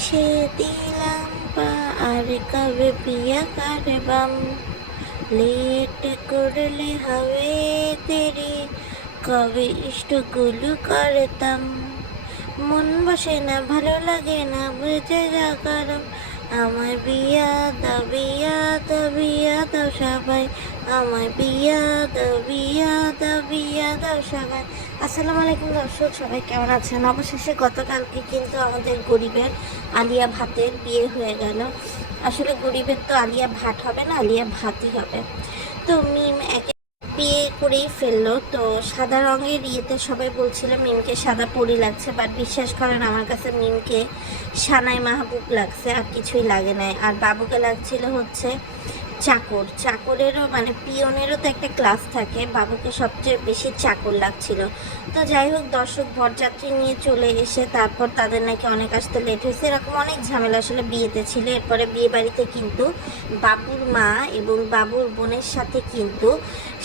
से दिलम पा আর কবে পিয়া করবাম लेट করলে হবে তেরে কবে ইষ্টগুলো করতাম মন বসে না ভালো লাগে না বুঝে যা করম আমার বিয়া দাও সবাই আমার বিয়া দাও সবাই। আসসালামু আলাইকুম দর্শক, সবাই কেমন আছেন? অবশেষে গতকালকে কিন্তু আমাদের গরিবের আলিয়া ভাতের বিয়ে হয়ে গেল। আসলে গরিবের তো আলিয়া ভাত হবে না, আলিয়া ভাতই হবে। তো মিম একে বিয়ে করেই ফেললো। তো সাদা রঙের ইয়েতে সবাই বলছিল মিমকে সাদা পরি লাগছে, বাট বিশ্বাস করেন আমার কাছে মিমকে সানাই মাহবুব লাগছে, আর কিছুই লাগে নাই। আর বাবুকে লাগছিল হচ্ছে চাকরেরও মানে পিয়নেরও তো একটা ক্লাস থাকে, বাবুকে সবচেয়ে বেশি চাকর লাগছিল। তো যাই হোক দর্শক, বরযাত্রী নিয়ে চলে এসে তারপর তাদের নাকি অনেক আসতে লেট হয়েছে, এরকম অনেক ঝামেলা আসলে বিয়েতে ছিল। এরপরে বিয়ে বাড়িতে কিন্তু বাবুর মা এবং বাবুর বোনের সাথে কিন্তু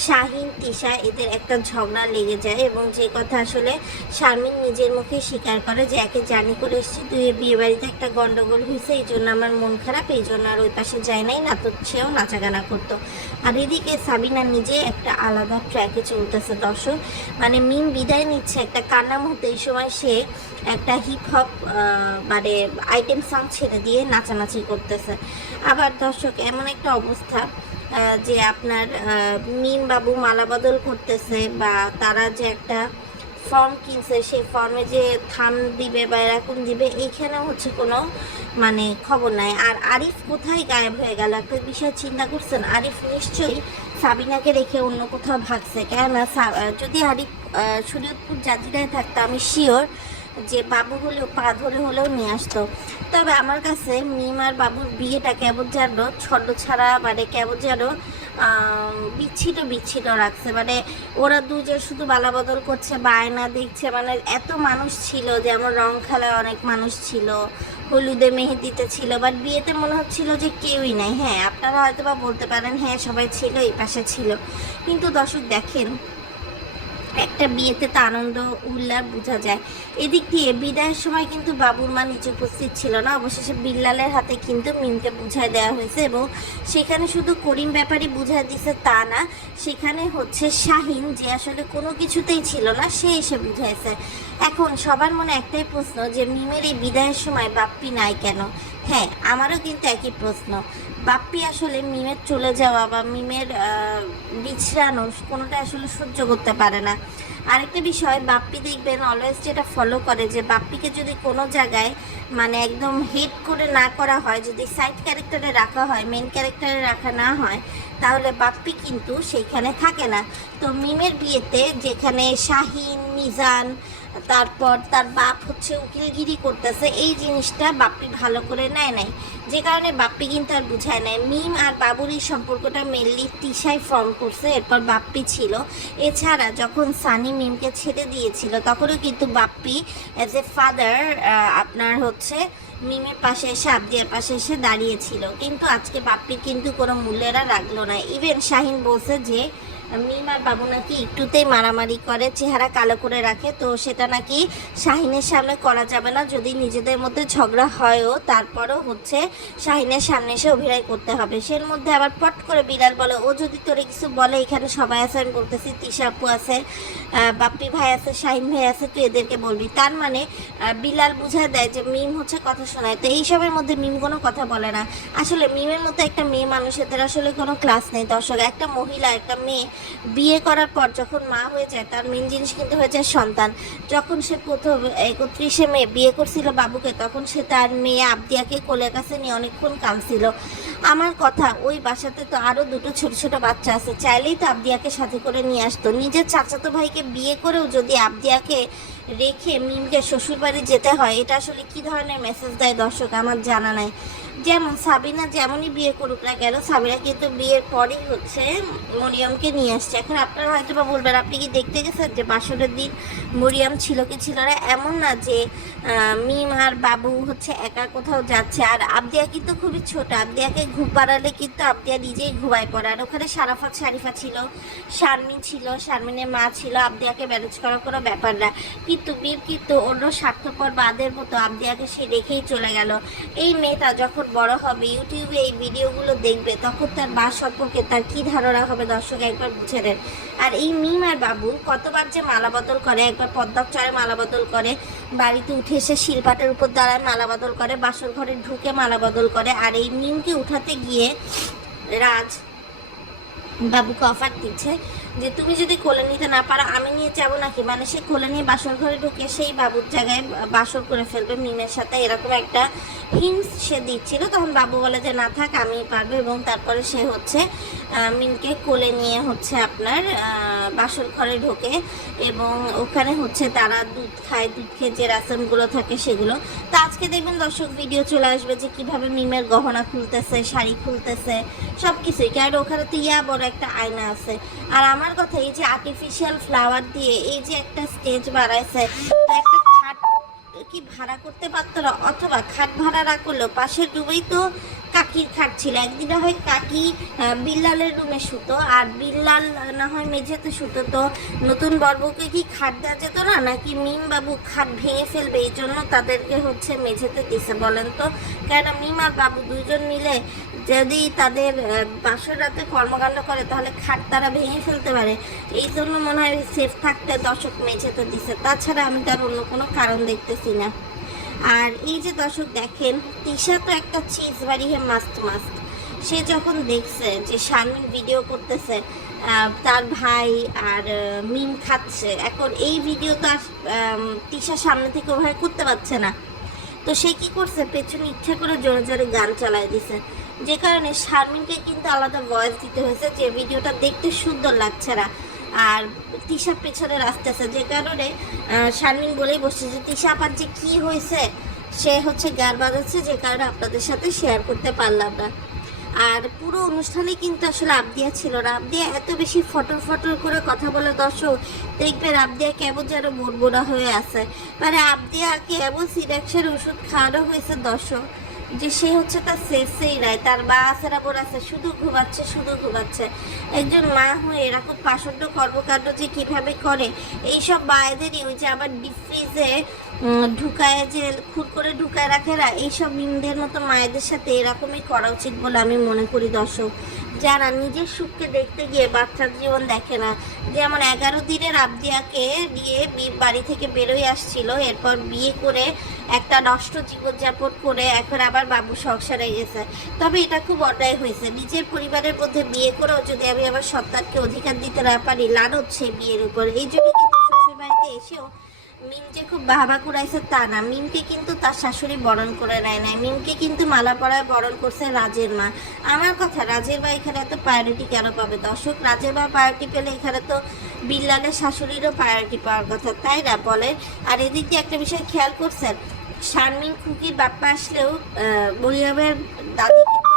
শাহিন তিশা এদের একটা ঝগড়া লেগে যায়, এবং যে কথা আসলে শারমিন নিজের মুখে স্বীকার করে যে একে জানি করে এসেছি, তুই বিয়ে বাড়িতে একটা গন্ডগোল হয়েছে, এই জন্য আমার মন খারাপ, এই জন্য আর ওই পাশে যায় নাই, না তো সেও নাচাগানা করতো। আর এদিকে সাবিনা নিজে একটা আলাদা ট্র্যাকে চলতেছে দর্শক, মানে মিম বিদায় নিচ্ছে একটা কান্নার মুহূর্তে, এই সময় সে একটা হিপ হপ মানে আইটেম সং ছেড়ে দিয়ে নাচানাচি করতেছে। আবার দর্শক এমন একটা অবস্থা যে আপনার মিম বাবু মালা বদল করতেছে, বা তারা যে একটা ফর্ম কিনছে সেই ফর্মে যে থাম দিবে বা এরকম দিবে, এইখানে হচ্ছে কোনো মানে খবর নাই। আর আরিফ কোথায় গায়েব হয়ে গেল, একটা বিষয় চিন্তা করছেন? আরিফ নিশ্চয়ই সাবিনাকে রেখে অন্য কোথাও ভাগছে, কেননা যদি আরিফ শরীয়তপুর জাজিরায় থাকতো আমি শিওর যে বাবু হলেও পা ধরে হলেও নিয়ে আসতো। তবে আমার কাছে মিম আর বাবুর বিয়েটা কেবল যেন ছন্দ ছাড়া, মানে কেবল যেন বিচ্ছিন্ন রাখছে। মানে ওরা দুজন শুধু বালা বদল করছে, বায়না দেখছে, মানে এত মানুষ ছিল, যেমন রং খেলায় অনেক মানুষ ছিল, হলুদে মেহেদিতে ছিল, বাট বিয়েতে মনে হচ্ছিল যে কেউই নাই। হ্যাঁ, আপনারা হয়তো বা বলতে পারেন হ্যাঁ সবাই ছিল, এই পাশে ছিল, কিন্তু দর্শক দেখেন একটা বিয়েতে তো আনন্দ উল্লাস বোঝা যায়। এদিক দিয়ে বিদায়ের সময় কিন্তু বাবুর মা নিচে উপস্থিত ছিল না, অবশেষে বিল্লালের হাতে কিন্তু মিমকে বুঝাই দেওয়া হয়েছে, এবং সেখানে শুধু করিম ব্যাপারই বুঝাই দিছে তা না, সেখানে হচ্ছে শাহিন যে আসলে কোনো কিছুতেই ছিল না, সে এসে বুঝাইছে। এখন সবার মনে একটাই প্রশ্ন যে মিমের এই বিদায়ের সময় বাপ্পি নাই কেন? হ্যাঁ, আমারও কিন্তু একই প্রশ্ন। বাপ্পি আসলে মিমের চলে যাওয়া বা মিমের বিছড়ানো কোনোটা আসলে সহ্য করতে পারে না। আরেকটা বিষয়, বাপ্পি দেখবেন অলওয়েজ যেটা ফলো করে, যে বাপ্পিকে যদি কোনো জায়গায় মানে একদম হিট করে না করা হয়, যদি সাইড ক্যারেক্টারে রাখা হয়, মেন ক্যারেক্টারে রাখা না হয়, তাহলে বাপ্পি কিন্তু সেইখানে থাকে না। তো মিমের বিয়েতে যেখানে শাহিন, মিজান, তারপর তার বাপ হচ্ছে উকিলগিরি করতেছে, এই জিনিসটা বাপ্পি ভালো করে নেয় নাই, যে কারণে বাপ্পি কিন্তু আর বুঝায় নেয়। মিম আর বাবুর এই সম্পর্কটা মেনলি তিশাই ফর্ম করছে, এরপর বাপ্পি ছিল। এছাড়া যখন সানি মিমকে ছেড়ে দিয়েছিল তখনও কিন্তু বাপ্পি অ্যাজ এ ফাদার আপনার হচ্ছে মিমের পাশে এসে, আবদিয়ার পাশে এসে দাঁড়িয়েছিল, কিন্তু আজকে বাপ্পি কিন্তু কোনো মূল্যেরা রাখলো না। ইভেন শাহিন বলছে যে মিম আর বাবু নাকি একটুতেই মারামারি করে, চেহারা কালো করে রাখে, তো সেটা নাকি শাহিনের সামনে করা যাবে না, যদি নিজেদের মধ্যে ঝগড়া হয়ও তারপরও হচ্ছে শাহিনের সামনে এসে অভিনয় করতে হবে। সের মধ্যে আবার পট করে বিড়াল বলে, ও যদি তোরে কিছু বলে, এখানে সবাই আছে, আমি বলতেছি তিশা আপু আছে, বাপ্পি ভাই আছে, শাহিন ভাই আছে, তুই এদেরকে বলবি। তার মানে বিলাল বুঝায় দেয় যে মিম হচ্ছে কথা শোনায়। তো এইসবের মধ্যে মিম কোনো কথা বলে না। আসলে মিমের মতো একটা মেয়ে মানুষের আসলে কোনো ক্লাস নেই দর্শক। একটা মহিলা, একটা মেয়ে বিয়ে করার পর যখন মা হয়ে যায়, তার মেন জিনিস কিন্তু হয়ে যায় সন্তান। যখন সে প্রথম 31শে মে বিয়ে করছিল বাবুকে, তখন সে তার মেয়ে আবদিয়াকে কোলের কাছে নিয়ে অনেকক্ষণ কাঁদছিল। আমার কথা, ওই বাসাতে তো আরও দুটো ছোট ছোট বাচ্চা আছে, চাইলেই তো আবদিয়াকে সাথে করে নিয়ে আসতো। নিজের চাচাতো ভাইকে বিয়ে করেও যদি আবদিয়াকে রেখে মিমকে শ্বশুরবাড়ি যেতে হয়, এটা আসলে কি ধরনের মেসেজ দেয় দর্শক আমার জানা নাই। যেমন সাবিনা যেমনই বিয়ে করুক না কেন, সাবিনা কিন্তু বিয়ের পরেই হচ্ছে মরিয়মকে নিয়ে আসছে। এখন আপনারা হয়তো বা বলবেন, আপনি কি দেখতে গেছেন যে বাসরের দিন মরিয়ম ছিল কি ছিল না? এমন না যে মিম আর বাবু হচ্ছে একা কোথাও যাচ্ছে। আর আবদিয়া কিন্তু খুবই ছোট, আবদিয়াকে ঘুম পাড়ালে কিন্তু আবদিয়া নিজেই ঘুমায় পড়ে। আর ওখানে সারাফাত শারিফা ছিল, শারমিন ছিল, শারমিনের মা ছিল, আবদিয়াকে ম্যানেজ করার কোনো ব্যাপার না। কিন্তু মিম কিন্তু অন্য স্বার্থপর বাদের মতো আবদিয়াকে সে রেখেই চলে গেল। এই মেয়েটা যখন বড় হবে, ইউটিউবে এই ভিডিওগুলো দেখবে, তখন তার মা সম্পর্কে তার কি ধারণা হবে দর্শক একবার বুঝে নেন। আর এই মিম আর বাবু কতবার যে মালা বদল করে, একবার পদ্মার চরে মালা বদল করে, বাড়িতে উঠে এসে শিলপাটের উপর দাঁড়ায় মালা বদল করে, বাসর ঘরে ঢুকে মালা বদল করে। আর এই মিমকে উঠাতে গিয়ে রাজ বাবুকে অফার দিচ্ছে যে তুমি যদি কোলে নিতে না পারো আমি নিয়ে যাবো নাকি, মানে সে কোলে নিয়ে বাসর ঘরে ঢুকে সেই বাবুর জায়গায় বাসর করে ফেলবে মিমের সাথে, এরকম একটা হিংস সে দিচ্ছিল। তখন বাবু বলে যে না থাক, আমিই পারবো, এবং তারপরে সে হচ্ছে মিমকে কোলে নিয়ে হচ্ছে আপনার বাসর ঘরে ঢোকে, এবং ওখানে হচ্ছে তারা দুধ খায়, দুধ খেয়ে যে রাসনগুলো থাকে সেগুলো। তো আজকে দেখবেন দর্শক ভিডিও চলে আসবে যে কিভাবে মিমের গহনা খুলতেছে, শাড়ি খুলতেছে, সব কিছুই। কারণ ওখানে তো বড় একটা আয়না আছে। আর আমার কথা, এই যে আর্টিফিশিয়াল ফ্লাওয়ার দিয়ে এই যে একটা স্টেজ বানাইছে, তো একটা খাট কি ভাড়া করতে পারতো না? অথবা খাট ভাড়া না করলেও পাশের রুমেই তো কাকির খাট ছিল, একদিনে হয় কাকি বিল্লালের রুমে শুতো আর বিল্লাল না হয় মেঝেতে শুতো। তো নতুন বরবউকে কি খাট দেওয়া যেত না? নাকি মিম বাবু খাট ভেঙে ফেলবে এই জন্য তাদেরকে হচ্ছে মেঝেতে দিছে বলেন তো? কেন মিম আর বাবু দুইজন মিলে যদি তাদের বাসর রাতে কর্মকাণ্ড করে তাহলে খাট তারা ভেঙে ফেলতে পারে। এই জন্য মনে হয় সেফ থাকতে দর্শক মেঝেতে দিছে, তাছাড়া আমি তার অন্য কোনো কারণ দেখতেছি না। আর এই যে দর্শক দেখেন, তিশা তো একটা চিজ বাড়ি হে মাস্ত মাস্ত। সে যখন দেখছে যে শারমিন ভিডিও করতেছে তার ভাই আর মিম খাচ্ছে, এখন এই ভিডিও তো আর তিশার সামনে থেকে ওভাবে করতে পারছে না, তো সে কি করছে, পেছনে ইচ্ছা করে জোরে জোরে গান চালায় দিছে, যে কারণে শারমিনকে কিন্তু আলাদা ভয়েস দিতে হয়েছে যে ভিডিওটা দেখতে সুন্দর লাগছে না। আর তিশা পেছনে আসতেছে, যে কারণে শারমিন বলেই বসছে যে তিশা আপার যে কি হয়েছে, সে হচ্ছে গান বাজাচ্ছে, যে কারণে আপনাদের সাথে শেয়ার করতে পারলাম না। আর পুরো অনুষ্ঠানে কিন্তু আসলে আবদিয়া ছিল না। আবদিয়া এত বেশি ফটর ফটর করে কথা বলে দর্শক দেখবেন আবদিয়া কেমন যেন মনমোনা হয়ে আছে। মানে আবদিয়াকে এমন সিডাকশন ওষুধ খাওয়ানো হয়েছে দর্শক যে সে হচ্ছে তার শেষেই নাই, তার মা আছে না বোন আছে, শুধু ঘুমাচ্ছে শুধু ঘুমাচ্ছে। একজন মা হয়ে এরকম পাষণ্ড কর্মকাণ্ড যে কীভাবে করে, এইসব মায়েদেরই ওই যে আবার ডিপ ফ্রিজে ঢুকায় যে খুর করে ঢুকায় রাখে না, এইসব মিমদের মতো মায়েদের সাথে এরকমই করা উচিত বলে আমি মনে করি দর্শক, যারা নিজের সুখকে দেখতে গিয়ে বাচ্চার জীবন দেখে না। যেমন 11 দিনের আবদিয়াকে নিয়ে বাড়ি থেকে বেরোয় আসছিল, এরপর বিয়ে করে একটা নষ্ট জীবনযাপন করে এখন আবার বাবু সংসারে গেছে। তবে এটা খুব অন্যায় হয়েছে, নিজের পরিবারের মধ্যে বিয়ে করেও যদি আমি আমার সন্তানকে অধিকার দিতে না পারি, লানত সে বিয়ের উপর। এই জন্য কিন্তু শ্বশুর বাড়িতে এসেও মিম যে খুব বাহাবা কুড়াইছে তা না, মিমকে কিন্তু তার শাশুড়ি বরণ করে নেয় নাই, মিমকে কিন্তু মালা পরায় বরণ করছে রাজের মা। আমার কথা, রাজের মা এখানে এত প্রায়োরিটি কেন পাবে দর্শক? রাজের মা প্রায়োরিটি পেলে এখানে তো বিল্লালের শাশুড়িরও প্রায়োরিটি পাওয়ার কথা, তাই না বলেন? আর এদিক দিয়ে একটা বিষয় খেয়াল করছেন, শারমিন খুকির বাপ্পা আসলেও মরিয়মের দাদি কিন্তু